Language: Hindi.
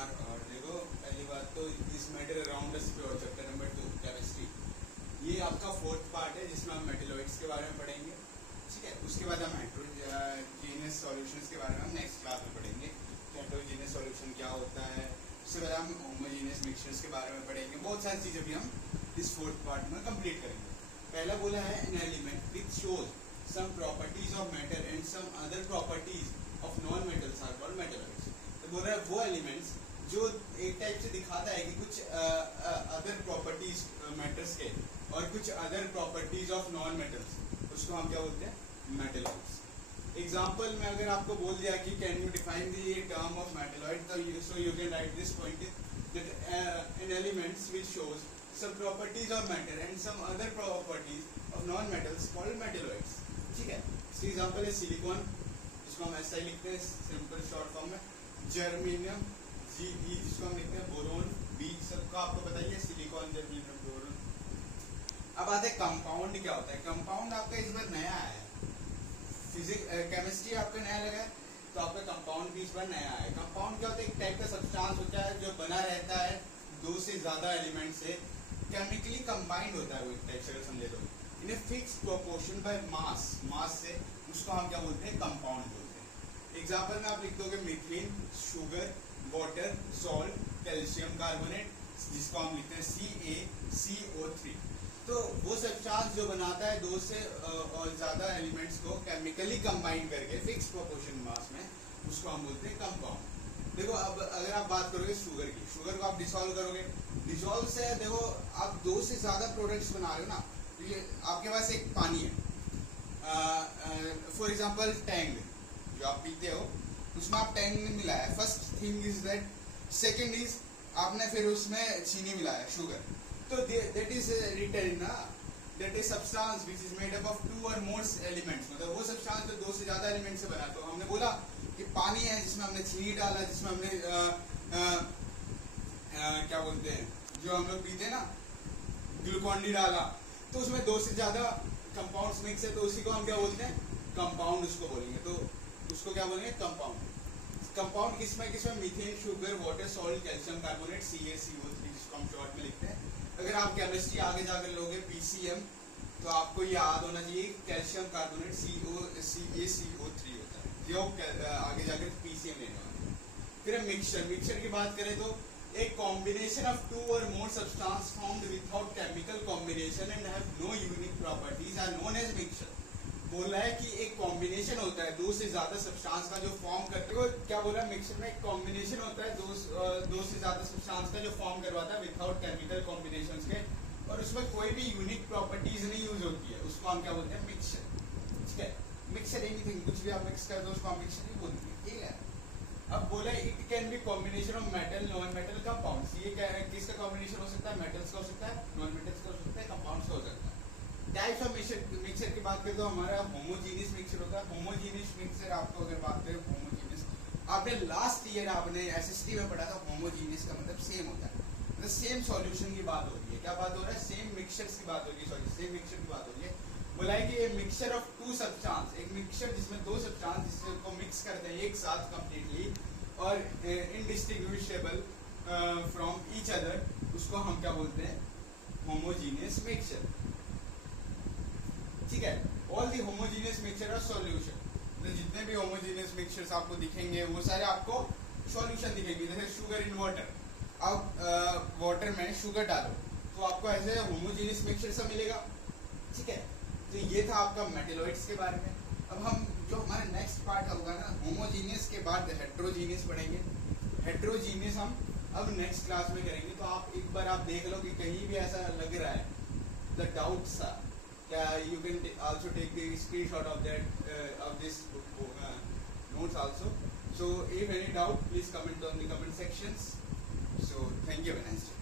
कुमार। और देखो, पहली बात तो दिस मैटर अराउंड अस पे और चैप्टर नंबर 2 केमिस्ट्री, ये आपका फोर्थ पार्ट है जिसमें हम मेटेलॉइड्स के बारे में पढ़ेंगे। ठीक है, उसके बाद हम हेट्रोजीनियस सॉल्यूशंस के बारे में हम नेक्स्ट क्लास में पढ़ेंगे। हेट्रोजीनियस सॉल्यूशन क्या होता है, उसके बाद हम होमोजीनियस मिक्सचर्स के बारे में पढ़ेंगे। बहुत सारी चीज़ें भी हम इस फोर्थ पार्ट में कंप्लीट करेंगे। पहला बोला है an element which shows some properties of matter and some other properties of non metals are called metalloids। तो बोल रहा है वो एलिमेंट्स जो एक टाइप से दिखाता है कि कुछ अदर प्रॉपर्टीज मेटल्स के और कुछ other properties of non metals, उसको हम क्या बोलते हैं, मेटलॉइड्स। एग्जांपल में अगर आपको बोल दिया कि can you define the term of metalloid, तो so you can write this point that an elements which shows some properties of matter and some other properties of non metals called metalloids। ठीक है, इसका एग्जांपल है सिलिकॉन, जिसको हम ऐसा ही लिखते हैं सिंपल शॉर्ट फॉर्म में, जर्मेनियम जी, जिसको हम लिखते हैं बोरोन बी। सबका आपको पता ही है, सिलिकॉन, जर्मेनियम, बोरोन। अब आते हैं कंपाउंड क्या होता है। कंपाउंड आपका इस बार नया है, केमिस्ट्री आपका नया लगा है, तो आपका कंपाउंड भी इस बार नया है। कंपाउंड क्या होता है, एक टाइप का सब्सटेंस होता है जो बना रहता है दो से ज्यादा एलिमेंट से, केमिकली कंबाइंड होता है वो एक टाइप से, अगर समझे तो in a fix proportion by mass से, उसको हम क्या बोलते हैं, कंपाउंड बोलते हैं। एग्जांपल में आप लिख दोगे methane, sugar, water, salt, calcium carbonate, जिसको हम लिखते हैं CaCO3। तो वो सब्सटेंस जो बनाता है दो से और ज्यादा एलिमेंट्स को केमिकली कंबाइंड करके फिक्स प्रोपोर्शन मास में, उसको हम बोलते हैं कंपाउंड। देखो, अब अगर आप बात करोगे शुगर की, शुगर को आप डिसॉल्व करोगे, डिसॉल्व से देखो आप दो से ज्यादा प्रोडक्ट्स बना रहे हो ना, तो ये आपके पास एक पानी है, फॉर एग्जांपल टैंग जो आप पीते हो, उसमें आप टैंग मिलाया है, first thing is that. Second is आपने फिर उसमें चीनी मिलाया, शुगर, तो दैट इज रिटन ना, that is substance which is made up of 2 और मोर एलिमेंट्स। मतलब वो सब्सटेंस जो दो से ज्यादा एलिमेंट से बना। तो हमने बोला कि पानी है जिसमें हमने चीनी डाला, जिसमें हमने क्या बोलते हैं, जो हम लोग पीते हैं ना, ग्लूकॉन डी डाला, तो उसमें दो से ज्यादा कंपाउंड्स मिक्स है, तो उसी को हम क्या बोलते हैं, कंपाउंड उसको बोलेंगे। तो उसको क्या बोलेंगे, कंपाउंड। कंपाउंड किसमें methane, sugar, water, salt, calcium carbonate, CaCO3, जिसको हम शॉर्ट में लिखते हैं। अगर आप केमिस्ट्री आगे जाकर लोगे PCM, तो आपको याद होना चाहिए कैल्शियम कार्बोनेट CaCO3 होता है, जो आगे जाकर PCM लेने वाले। फिर मिक्सचर की बात करें तो एक कॉम्बिनेशन ऑफ 2 और more substance formed without chemical combination and have no unique properties are known as mixture. बोल रहा है कि एक कॉम्बिनेशन होता है दो से ज्यादा सब्सटेंस का जो फॉर्म करते हो, क्या बोल रहा है, मिक्सचर में एक कॉम्बिनेशन होता है दो से ज्यादा सब्सटेंस का जो फॉर्म करवाता है विदाउट केमिकल कॉम्बिनेशंस के, और उसमें कोई भी यूनिक प्रॉपर्टीज नहीं यूज होती है, उसको हम क्या बोलते हैं, मिक्सचर। ठीक है, मिक्सचर एनीथिंग, कुछ भी आप मिक्स कर दो उसको हम मिक्सचर ही बोलते हैं। ठीक है, अब बोला it can be combination of metal non metal compounds. ये क्या है, किसका कॉम्बिनेशन हो सकता है, मेटल्स का हो सकता है, नॉन मेटल्स का हो सकता है, कंपाउंड्स का हो सकता है। टाइप्स ऑफ मिक्सचर की बात करें तो हमारा होमोजीनियस मिक्सचर होता है। होमोजीनियस मिक्सचर आपको अगर बात करें, होमोजीनियस आपने लास्ट ईयर आपने SST में पढ़ा था, होमोजीनियस का मतलब सेम होता है, मतलब सेम सॉल्यूशन की बात हो रही है। क्या बात हो रहा है, सेम मिक्सचर्स की बात हो रही है, सॉरी सेम मिक्सचर की बात हो रही है। बोला है कि ये मिक्सचर ऑफ 2 सब्सटेंस, एक मिक्सचर जिसमें 2 सब्सटेंस जिसको मिक्स करते हैं एक साथ कंप्लीटली और इनडिस्टिंग्विशेबल फ्रॉम ईच अदर, उसको हम क्या बोलते हैं, होमोजीनियस मिक्सचर। ठीक है, ऑल दी होमोजीनियस मिक्सचर और सॉल्यूशन, तो जितने भी होमोजीनियस मिक्सचर्स आपको दिखेंगे वो सारे आपको सॉल्यूशन दिखेंगे। जैसे शुगर इन वाटर, आप वाटर में शुगर डालो तो आपको ऐसे होमोजीनियस मिक्सचर सा मिलेगा। ठीक है, तो ये था आपका मेटलॉइड्स के बारे में। अब हम जो हमारा नेक्स्ट पार्ट होगा ना, होमोजीनियस के बाद हेट्रोजीनियस पढ़ेंगे। हेट्रोजीनियस हम अब नेक्स्ट क्लास में करेंगे। तो आप एक बार आप देख लो कि कहीं भी ऐसा लग रहा है, द डाउट सा, you can also take the screenshot of that of this notes also. So if any doubt, please comment on the comment sections. So thank you, have a nice day.